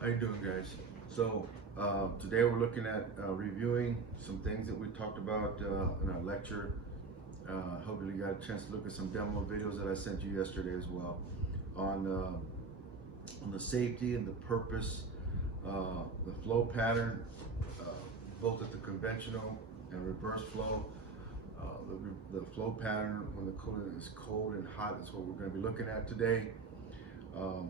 How you doing, guys? So today we're looking at reviewing some things that we talked about in our lecture. Hopefully you got a chance to look at some demo videos that I sent you yesterday as well on the safety and the purpose, the flow pattern, uh, both at the conventional and reverse flow. The flow pattern when the coolant is cold and hot is what we're going to be looking at today. Um,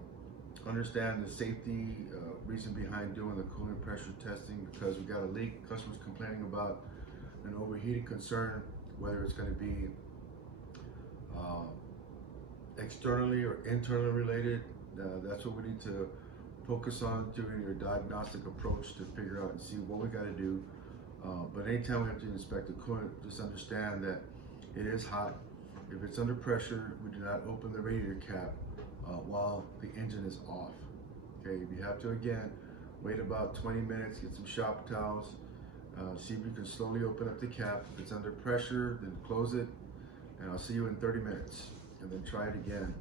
Understand the safety reason behind doing the coolant pressure testing, because we got a leak. Customers complaining about an overheating concern, whether it's going to be uh, externally or internally related. That's what we need to focus on during your diagnostic approach to figure out and see what we got to do. But anytime we have to inspect the coolant, just understand that it is hot. If it's under pressure, we do not open the radiator cap while the engine is off. Okay, if you have to, again, wait about 20 minutes, get some shop towels, see if you can slowly open up the cap. If it's under pressure, then close it, and I'll see you in 30 minutes, and then try it again.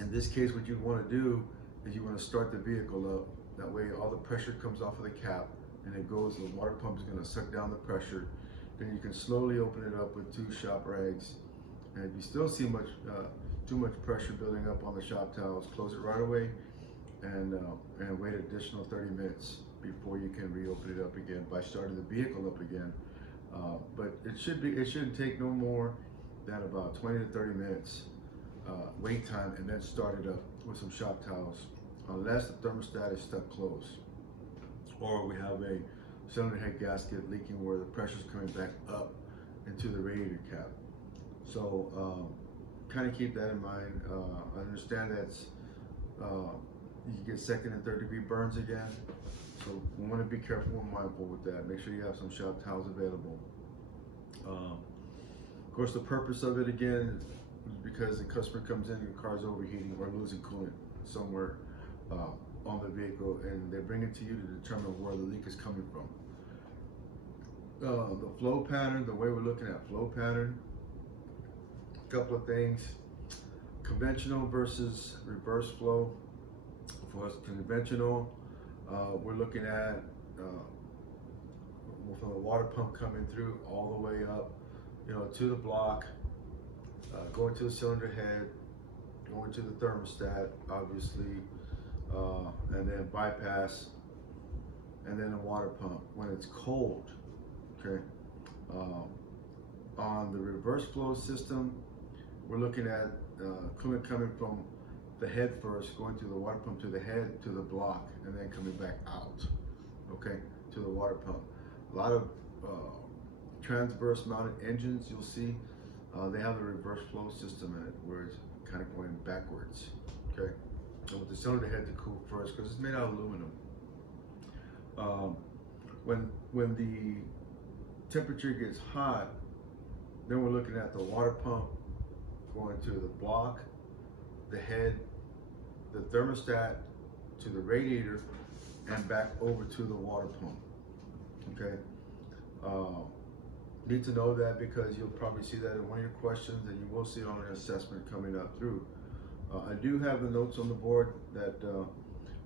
In this case, what you want to do is you want to start the vehicle up. That way all the pressure comes off of the cap, and it goes, the water pump is going to suck down the pressure. Then you can slowly open it up with 2 shop rags. And if you still see too much pressure building up on the shop towels, close it right away and wait additional 30 minutes before you can reopen it up again by starting the vehicle up again. But it shouldn't take no more than about 20 to 30 minutes wait time, and then start it up with some shop towels, unless the thermostat is stuck closed or we have a cylinder head gasket leaking where the pressure is coming back up into the radiator cap. So kind of keep that in mind. I understand that you can get second and third degree burns again, so we want to be careful and mindful with that. Make sure you have some shop towels available. Of course, the purpose of it again is because the customer comes in and the car's overheating or losing coolant somewhere on the vehicle, and they bring it to you to determine where the leak is coming from. The flow pattern, the way we're looking at flow pattern, a couple of things: conventional versus reverse flow. For us, conventional, we're looking at from the water pump coming through all the way up, to the block, going to the cylinder head, going to the thermostat, obviously, and then bypass, and then the water pump when it's cold. Okay. On the reverse flow system, we're looking at coolant coming from the head first, going through the water pump to the head, to the block, and then coming back out, okay, to the water pump. A lot of transverse mounted engines, you'll see, they have a reverse flow system in it, where it's kind of going backwards, okay? And with the cylinder head to cool first, because it's made out of aluminum. When the temperature gets hot, then we're looking at the water pump going to the block, the head, the thermostat, to the radiator, and back over to the water pump. Okay. Need to know that because you'll probably see that in one of your questions, and you will see it on an assessment coming up through. I do have the notes on the board that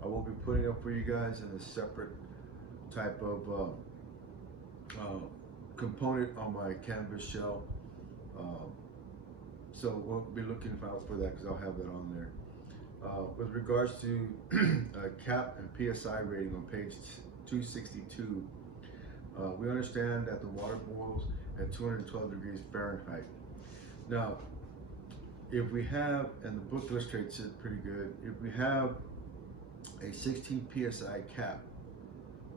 I will be putting up for you guys in a separate type of component on my canvas shell. So we'll be looking out for that, because I'll have that on there. With regards to cap and PSI rating on page 262, we understand that the water boils at 212 degrees Fahrenheit. Now, if we have, and the book illustrates it pretty good, if we have a 16 PSI cap,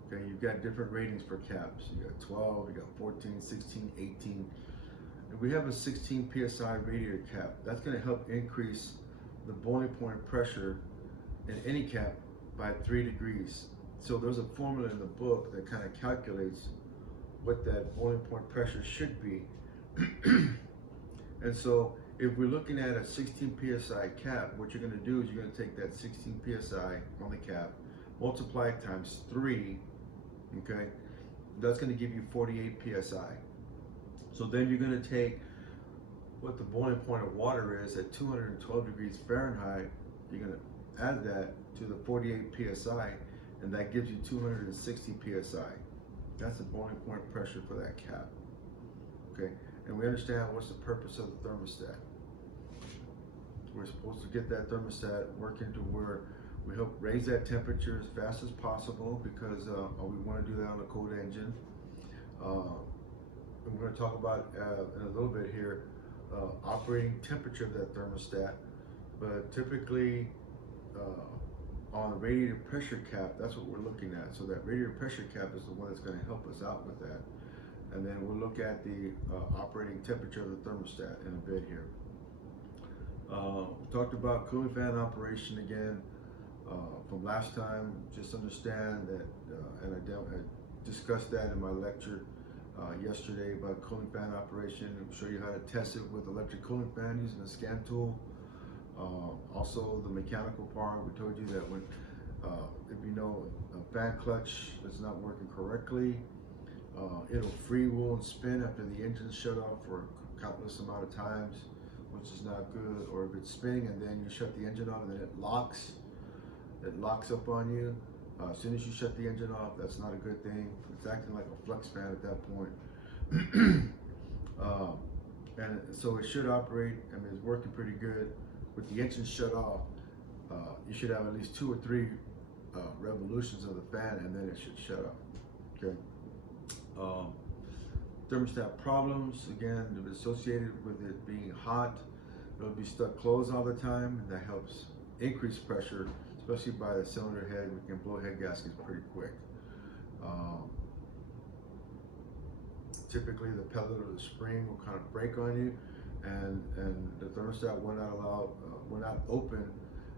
okay, you've got different ratings for caps. You got 12, you got 14, 16, 18. If we have a 16 PSI radiator cap, that's going to help increase the boiling point pressure in any cap by 3 degrees. So there's a formula in the book that kind of calculates what that boiling point pressure should be. And so if we're looking at a 16 PSI cap, what you're going to do is you're going to take that 16 PSI on the cap, multiply it times 3, okay? That's going to give you 48 PSI. So then you're going to take what the boiling point of water is at 212 degrees Fahrenheit, you're going to add that to the 48 psi, and that gives you 260 psi. That's the boiling point pressure for that cap. Okay, and we understand what's the purpose of the thermostat. We're supposed to get that thermostat working to where we help raise that temperature as fast as possible, because we want to do that on a cold engine. And we're going to talk about in a little bit here operating temperature of that thermostat, but typically on the radiator pressure cap, that's what we're looking at. So that radiator pressure cap is the one that's going to help us out with that. And then we'll look at the operating temperature of the thermostat in a bit here. We talked about cooling fan operation again from last time. Just understand that, and I discussed that in my lecture yesterday about cooling fan operation. I'll show you how to test it with electric cooling fan using a scan tool. Also the mechanical part, we told you that when, if you know a fan clutch is not working correctly, it'll freewheel and spin after the engine's shut off for a countless amount of times, which is not good. Or if it's spinning and then you shut the engine off and then it locks up on you. As soon as you shut the engine off, that's not a good thing. It's acting like a flex fan at that point. And so it should operate, I mean, it's working pretty good. With the engine shut off, you should have at least 2 or 3 revolutions of the fan, and then it should shut off. Okay. Thermostat problems, again, associated with it being hot, it'll be stuck closed all the time, and that helps increase pressure, especially by the cylinder head. We can blow head gaskets pretty quick. Typically the pellet or the spring will kind of break on you, and the thermostat will not open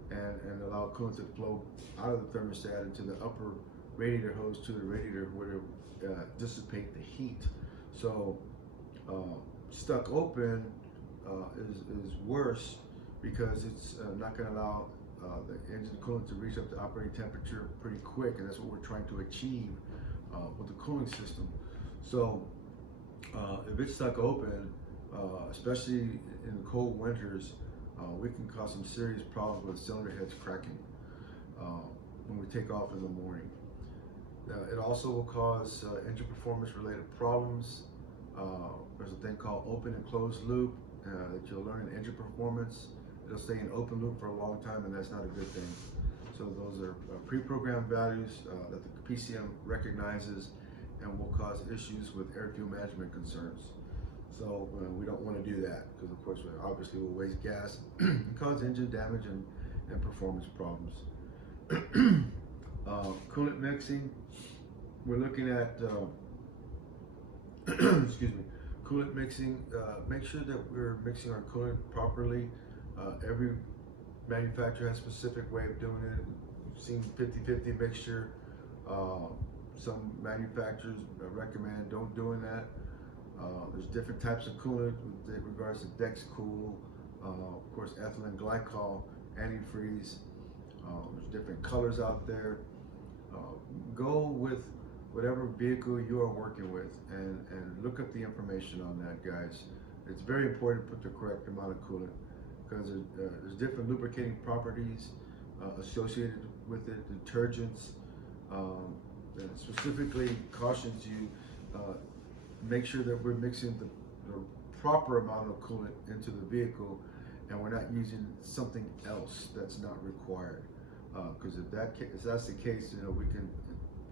and allow coolant to flow out of the thermostat into the upper radiator hose to the radiator, where it dissipate the heat. So stuck open is worse, because it's not going to allow the engine coolant to reach up to operating temperature pretty quick, and that's what we're trying to achieve with the cooling system. So if it's stuck open, especially in the cold winters, we can cause some serious problems with cylinder heads cracking when we take off in the morning. It also will cause engine performance related problems. There's a thing called open and closed loop that you'll learn in engine performance. It'll stay in open loop for a long time, and that's not a good thing. So those are pre-programmed values that the PCM recognizes and will cause issues with air fuel management concerns. So we don't want to do that, because of course obviously we'll waste gas and cause engine damage and performance problems. Coolant mixing, we're looking at excuse me, coolant mixing. Make sure that we're mixing our coolant properly. Every manufacturer has a specific way of doing it. We've seen 50-50 mixture. Some manufacturers recommend don't doing that. There's different types of coolant with regards to Dexcool, of course ethylene glycol, antifreeze. There's different colors out there. Go with whatever vehicle you are working with, and look up the information on that, guys. It's very important to put the correct amount of coolant, because there's different lubricating properties associated with it, detergents. And specifically cautions you, make sure that we're mixing the proper amount of coolant into the vehicle, and we're not using something else that's not required. Because if that's the case, we can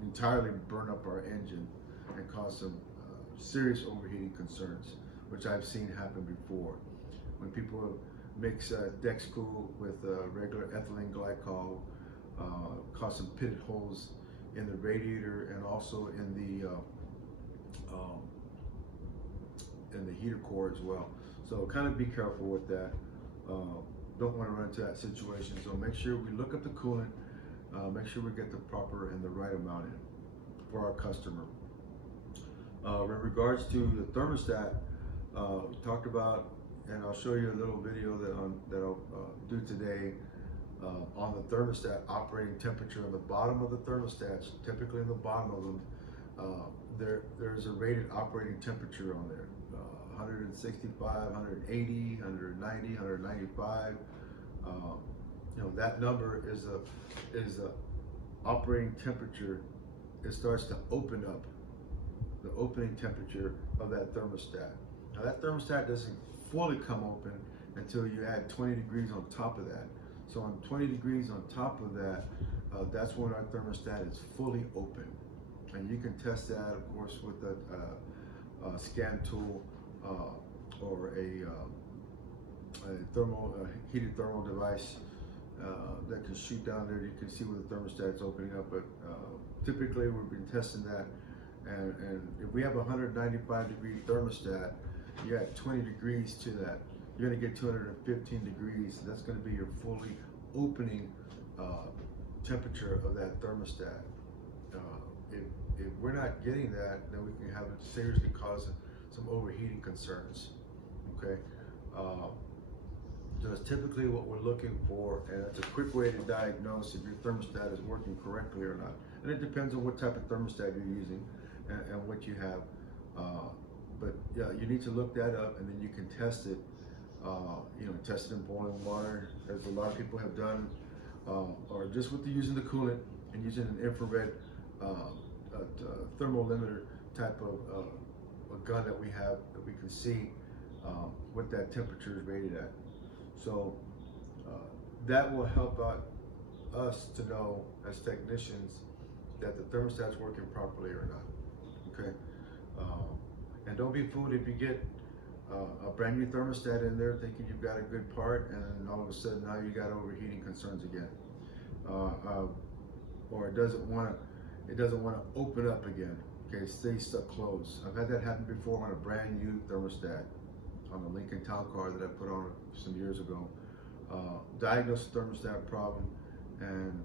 entirely burn up our engine and cause some serious overheating concerns, which I've seen happen before. When people mix Dexcool with regular ethylene glycol, cause some pitted holes in the radiator and also in the heater core as well. So kind of be careful with that. Don't want to run into that situation. So make sure we look at the coolant, make sure we get the proper and the right amount in for our customer. In regards to the thermostat, we talked about, and I'll show you a little video that I'll do today on the thermostat operating temperature. On the bottom of the thermostats, typically in the bottom of them, there's a rated operating temperature on there. 165, 180, 190, 195. that number is a operating temperature. It starts to open up, the opening temperature of that thermostat. Now that thermostat doesn't fully come open until you add 20 degrees on top of that. So on 20 degrees on top of that, that's when our thermostat is fully open. And you can test that, of course, with a scan tool or a heated thermal device that can shoot down there. You can see where the thermostat is opening up, but typically we've been testing that. And if we have a 195 degree thermostat, you add 20 degrees to that, you're gonna get 215 degrees. That's gonna be your fully opening temperature of that thermostat. If we're not getting that, then we can have it seriously cause some overheating concerns, okay? So that's typically what we're looking for, and it's a quick way to diagnose if your thermostat is working correctly or not. And it depends on what type of thermostat you're using and what you have. But yeah, you need to look that up, and then you can test it. Test it in boiling water, as a lot of people have done, or just with using the coolant and using an infrared thermal limiter type of a gun that we have, that we can see what that temperature is rated at. So that will help out us to know as technicians that the thermostat's working properly or not. Okay, and don't be fooled if you get a brand new thermostat in there thinking you've got a good part, and then all of a sudden now you got overheating concerns again, or it doesn't want to open up again. Okay, stay stuck closed. I've had that happen before on a brand new thermostat on the Lincoln Town Car that I put on some years ago. Diagnosed the thermostat problem and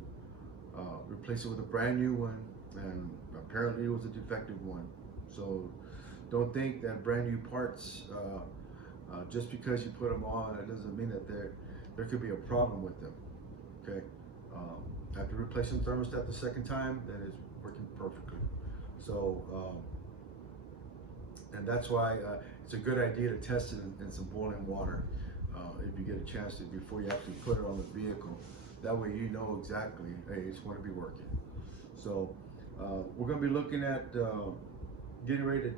replaced it with a brand new one, and apparently it was a defective one. So don't think that brand new parts, just because you put them on, it doesn't mean that there could be a problem with them. Okay, after replacing the thermostat the second time, then it's working perfectly. So, and that's why it's a good idea to test it in some boiling water if you get a chance to, before you actually put it on the vehicle. That way you know exactly, hey, it's going to be working. So we're going to be looking at getting ready to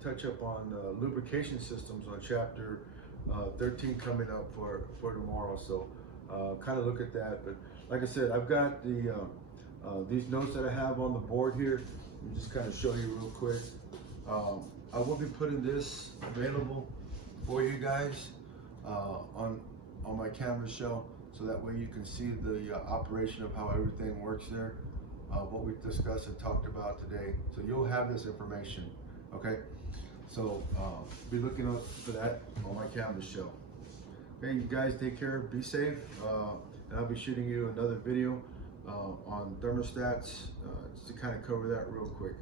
touch up on lubrication systems on chapter 13 coming up for tomorrow. So kind of look at that. But like I said, I've got these notes that I have on the board here. Let me just kind of show you real quick. I will be putting this available for you guys on my camera show, so that way you can see the operation of how everything works there, what we've discussed and talked about today. So you'll have this information, okay? So be looking up for that on my camera show. Okay, you guys take care, be safe, and I'll be shooting you another video on thermostats just to kind of cover that real quick.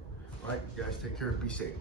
All right, you guys take care, be safe.